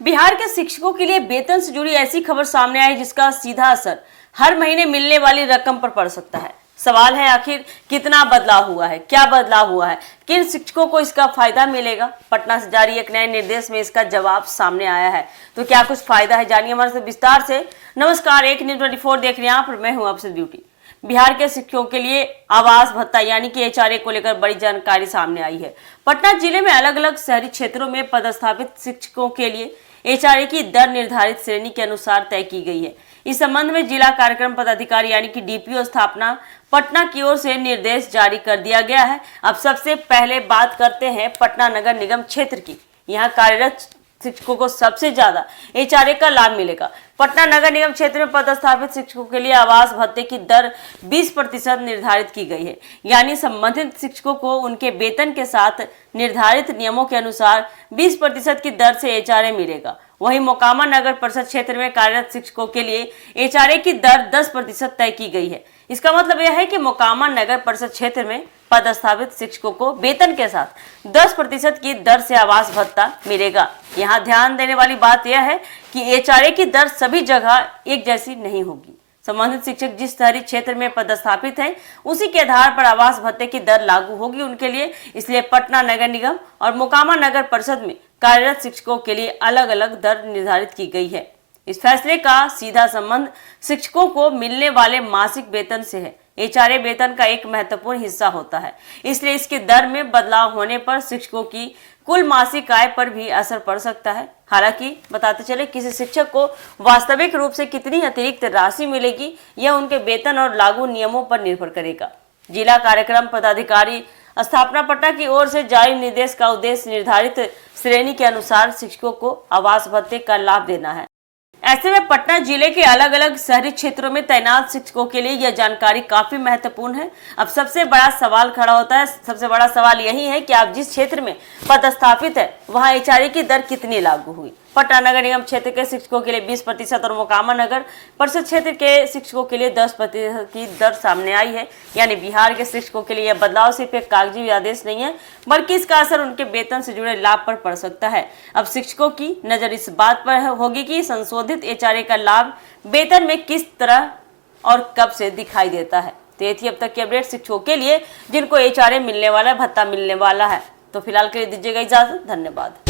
बिहार के शिक्षकों के लिए वेतन से जुड़ी ऐसी खबर सामने आई जिसका सीधा असर हर महीने मिलने वाली रकम पर पड़ सकता है। सवाल है, आखिर कितना बदलाव हुआ है, क्या बदलाव हुआ है, किन शिक्षकों को इसका फायदा मिलेगा? पटना से जारी एक नए निर्देश में इसका जवाब सामने आया है। तो क्या कुछ फायदा है, जानिए हमारे से विस्तार से। नमस्कार, एक न्यूज़ 24 देख रहे हैं आप, मैं हूं आपसे ड्यूटी। बिहार के शिक्षकों के लिए आवास भत्ता यानी कि एचआरए को लेकर बड़ी जानकारी सामने आई है। पटना जिले में अलग अलग शहरी क्षेत्रों में पदस्थापित शिक्षकों के लिए एचआरए की दर निर्धारित श्रेणी के अनुसार तय की गई है। इस संबंध में जिला कार्यक्रम पदाधिकारी यानी कि डीपीओ स्थापना पटना की ओर से निर्देश जारी कर दिया गया है। अब सबसे पहले बात करते हैं पटना नगर निगम क्षेत्र की। यहाँ कार्यरत शिक्षकों को सबसे ज्यादा एचआरए का लाभ मिलेगा। पटना नगर निगम क्षेत्र में पदस्थापित शिक्षकों के लिए आवास भत्ते की दर 20% निर्धारित की गई है, यानी संबंधित शिक्षकों को उनके वेतन के साथ निर्धारित नियमों के अनुसार 20% की दर से एचआरए मिलेगा। वहीं मोकामा नगर परिषद क्षेत्र में कार्यरत शिक्षकों के लिए एचआरए की दर 10% तय की गई है। इसका मतलब यह है कि मोकामा नगर परिषद क्षेत्र में पदस्थापित शिक्षकों को वेतन के साथ 10% की दर से आवास भत्ता मिलेगा। यहाँ ध्यान देने वाली बात यह है कि एचआरए की दर सभी जगह एक जैसी नहीं होगी। संबंधित शिक्षक जिस शहरी क्षेत्र में पदस्थापित हैं, उसी के आधार पर आवास भत्ते की दर लागू होगी उनके लिए। इसलिए पटना नगर निगम और मोकामा नगर परिषद में कार्यरत शिक्षकों के लिए अलग अलग दर निर्धारित की गई है। इस फैसले का सीधा संबंध शिक्षकों को मिलने वाले मासिक वेतन से है। एचआरए वेतन का एक महत्वपूर्ण हिस्सा होता है, इसलिए इसकी दर में बदलाव होने पर शिक्षकों की कुल मासिक आय पर भी असर पड़ सकता है। हालांकि बताते चले, किसी शिक्षक को वास्तविक रूप से कितनी अतिरिक्त राशि मिलेगी यह उनके वेतन और लागू नियमों पर निर्भर करेगा। जिला कार्यक्रम पदाधिकारी स्थापना पटना की ओर से जारी निर्देश का उद्देश्य निर्धारित श्रेणी के अनुसार शिक्षकों को आवास भत्ते का लाभ देना है। ऐसे में पटना जिले के अलग अलग शहरी क्षेत्रों में तैनात शिक्षकों के लिए यह जानकारी काफी महत्वपूर्ण है। अब सबसे बड़ा सवाल खड़ा होता है, सबसे बड़ा सवाल यही है कि आप जिस क्षेत्र में पदस्थापित है वहां एचआरए की दर कितनी लागू हुई। पटना नगर निगम क्षेत्र के शिक्षकों के लिए 20% और मोकामा नगर परिषद क्षेत्र के शिक्षकों के लिए 10% की दर सामने आई है। यानी बिहार के शिक्षकों के लिए यह बदलाव सिर्फ एक कागजी आदेश नहीं है, बल्कि इसका असर उनके वेतन से जुड़े लाभ पर पड़ सकता है। अब शिक्षकों की नजर इस बात पर होगी कि संशोधित एचआरए का लाभ वेतन में किस तरह और कब से दिखाई देता है। तो ये थी अब तक की अपडेट शिक्षकों के लिए जिनको एचआरए मिलने वाला है, भत्ता मिलने वाला है। तो फिलहाल के लिए दीजिएगा इजाजत। धन्यवाद।